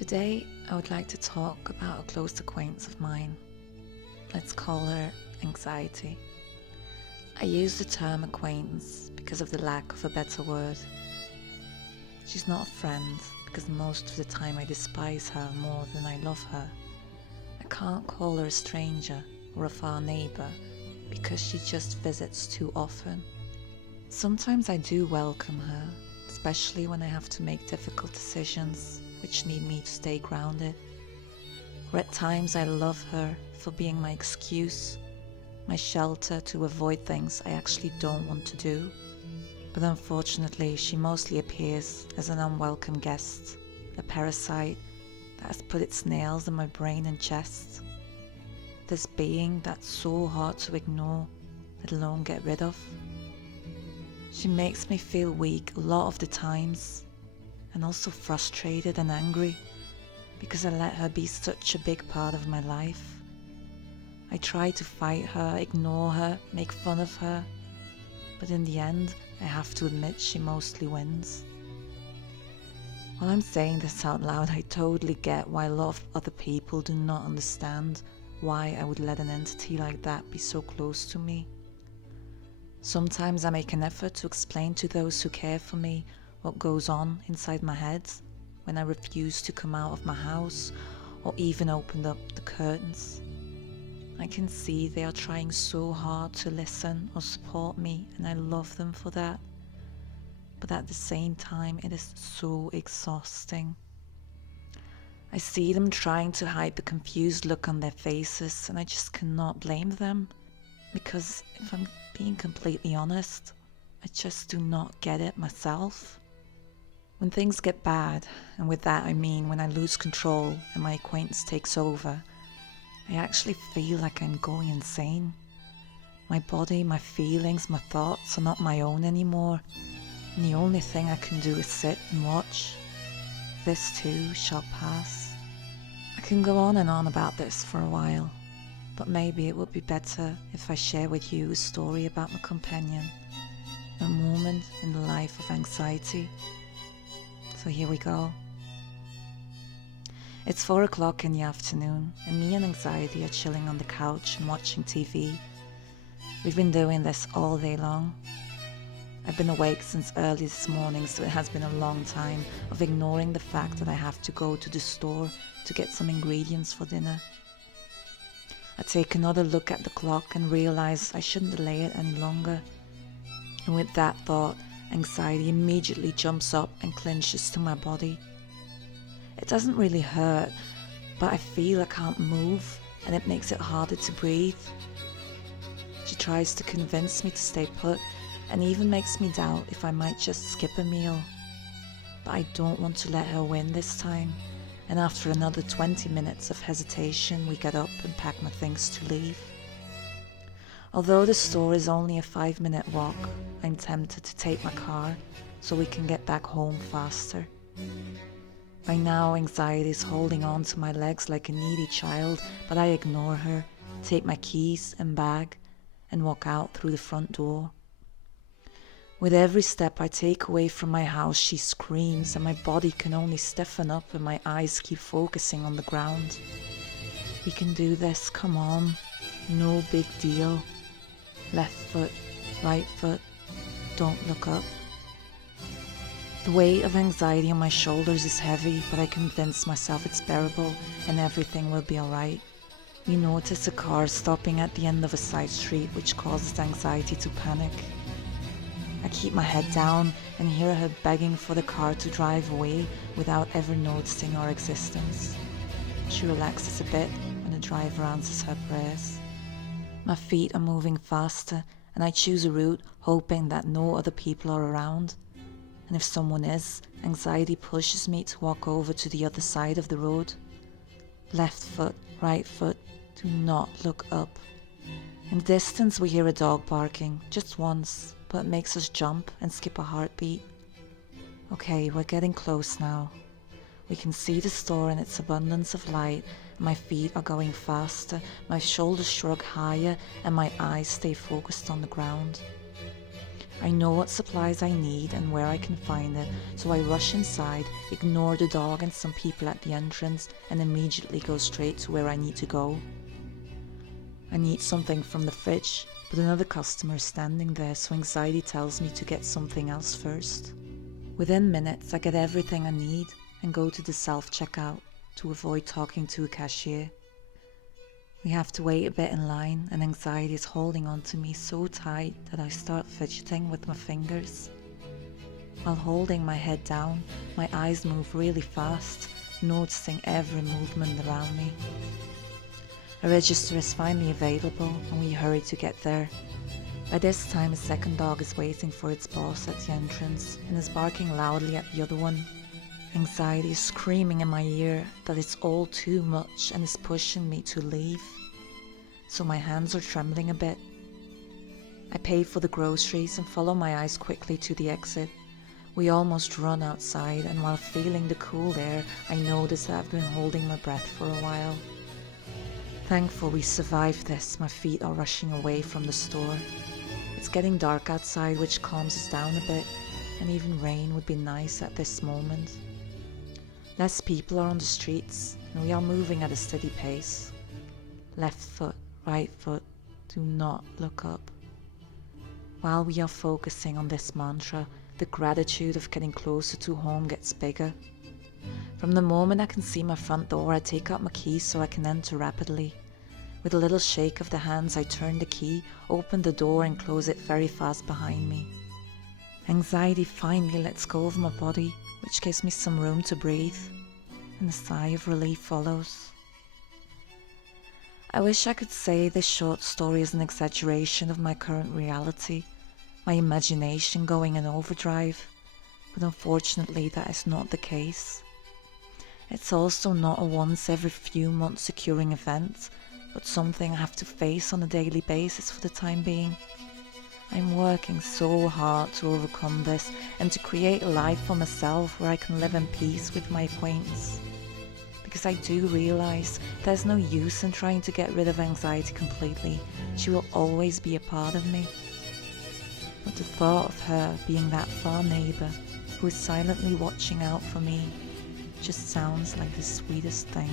Today, I would like to talk about a close acquaintance of mine. Let's call her anxiety. I use the term acquaintance because of the lack of a better word. She's not a friend because most of the time I despise her more than I love her. I can't call her a stranger or a far neighbour because she just visits too often. Sometimes I do welcome her, especially when I have to make difficult decisions which need me to stay grounded. Or at times I love her for being my excuse, my shelter to avoid things I actually don't want to do. But unfortunately, she mostly appears as an unwelcome guest, a parasite that has put its nails in my brain and chest. This being that's so hard to ignore, let alone get rid of. She makes me feel weak a lot of the times, and also frustrated and angry because I let her be such a big part of my life. I try to fight her, ignore her, make fun of her, but in the end, I have to admit she mostly wins. While I'm saying this out loud, I totally get why a lot of other people do not understand why I would let an entity like that be so close to me. Sometimes I make an effort to explain to those who care for me what goes on inside my head when I refuse to come out of my house or even open up the curtains. I can see they are trying so hard to listen or support me, and I love them for that. But at the same time, it is so exhausting. I see them trying to hide the confused look on their faces, and I just cannot blame them, because if I'm being completely honest, I just do not get it myself. When things get bad, and with that I mean when I lose control and my acquaintance takes over, I actually feel like I'm going insane. My body, my feelings, my thoughts are not my own anymore, and the only thing I can do is sit and watch. This too shall pass. I can go on and on about this for a while, but maybe it would be better if I share with you a story about my companion, a moment in the life of anxiety. So here we go. It's 4 o'clock in the afternoon, and me and Anxiety are chilling on the couch and watching TV. We've been doing this all day long. I've been awake since early this morning, so it has been a long time of ignoring the fact that I have to go to the store to get some ingredients for dinner. I take another look at the clock and realize I shouldn't delay it any longer. And with that thought, Anxiety immediately jumps up and clinches to my body. It doesn't really hurt, but I feel I can't move, and it makes it harder to breathe. She tries to convince me to stay put, and even makes me doubt if I might just skip a meal. But I don't want to let her win this time, and after another 20 minutes of hesitation, we get up and pack my things to leave. Although the store is only a 5-minute walk, I'm tempted to take my car so we can get back home faster. By now, Anxiety is holding on to my legs like a needy child, but I ignore her, take my keys and bag, and walk out through the front door. With every step I take away from my house, she screams, and my body can only stiffen up and my eyes keep focusing on the ground. We can do this, come on, no big deal. Left foot, right foot, don't look up. The weight of Anxiety on my shoulders is heavy, but I convince myself it's bearable and everything will be alright. We notice a car stopping at the end of a side street, which causes Anxiety to panic. I keep my head down and hear her begging for the car to drive away without ever noticing our existence. She relaxes a bit when the driver answers her prayers. My feet are moving faster, and I choose a route hoping that no other people are around. And if someone is, Anxiety pushes me to walk over to the other side of the road. Left foot, right foot, do not look up. In the distance we hear a dog barking, just once, but it makes us jump and skip a heartbeat. Okay, we're getting close now. We can see the store in its abundance of light. My feet are going faster, my shoulders shrug higher, and my eyes stay focused on the ground. I know what supplies I need and where I can find it, so I rush inside, ignore the dog and some people at the entrance, and immediately go straight to where I need to go. I need something from the fridge, but another customer is standing there, so anxiety tells me to get something else first. Within minutes, I get everything I need and go to the self-checkout to avoid talking to a cashier. We have to wait a bit in line, and anxiety is holding on to me so tight that I start fidgeting with my fingers. While holding my head down, my eyes move really fast, noticing every movement around me. A register is finally available and we hurry to get there. By this time, a second dog is waiting for its boss at the entrance and is barking loudly at the other one. Anxiety is screaming in my ear that it's all too much and is pushing me to leave. So my hands are trembling a bit. I pay for the groceries and follow my eyes quickly to the exit. We almost run outside, and while feeling the cool air, I notice that I've been holding my breath for a while. Thankful we survived this, my feet are rushing away from the store. It's getting dark outside, which calms us down a bit, and even rain would be nice at this moment. Less people are on the streets, and we are moving at a steady pace. Left foot, right foot, do not look up. While we are focusing on this mantra, the gratitude of getting closer to home gets bigger. From the moment I can see my front door, I take out my keys so I can enter rapidly. With a little shake of the hands, I turn the key, open the door and close it very fast behind me. Anxiety finally lets go of my body, which gives me some room to breathe, and a sigh of relief follows. I wish I could say this short story is an exaggeration of my current reality, my imagination going in overdrive, but unfortunately that is not the case. It's also not a once every few months occurring event, but something I have to face on a daily basis for the time being. I'm working so hard to overcome this and to create a life for myself where I can live in peace with my acquaintance. Because I do realise there's no use in trying to get rid of anxiety completely. She will always be a part of me. But the thought of her being that far neighbour who is silently watching out for me just sounds like the sweetest thing.